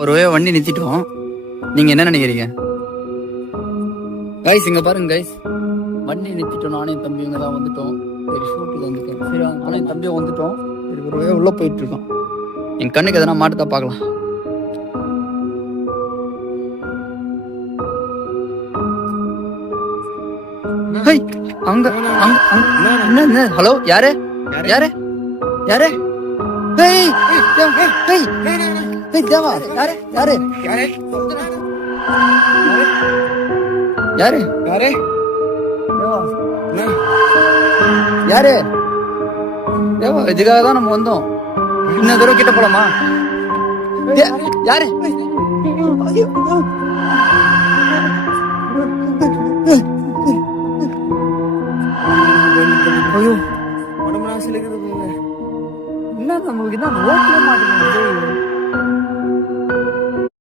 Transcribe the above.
ஒரு வண்டி நிறுத்திட்டோம். நீங்க என்ன நினைக்கிறீங்க கைஸ்? இங்க பாருங்க கைஸ், வண்டி நிறுத்திட்டோம். நானே தம்பி இங்க தான் வந்துட்டோம். சரி ஷூட்டுக்கு வந்துட்டோம். சரி நானே தம்பியும் வந்துட்டோம். சரி ஒரு உள்ள போயிட்டு இருக்கோம். என் கண்ணுக்கு எதனா மாட்டுதா பார்க்கலாம். அங்க என்ன? ஹலோ, யாரு யாரு யாரு? தேவா, யாரு யாரு யாரு யாரு யாரு யாரு? தேவா, இதுக்காக தான் நம்ம வந்தோம். இன்னும் தடவை கிட்ட போலாமா? யாரு? ஐயோ, உடம்பு நாசில் இருக்குது. என்ன நம்மளுக்கு தான் ஓட்டவே மாட்டேங்குது.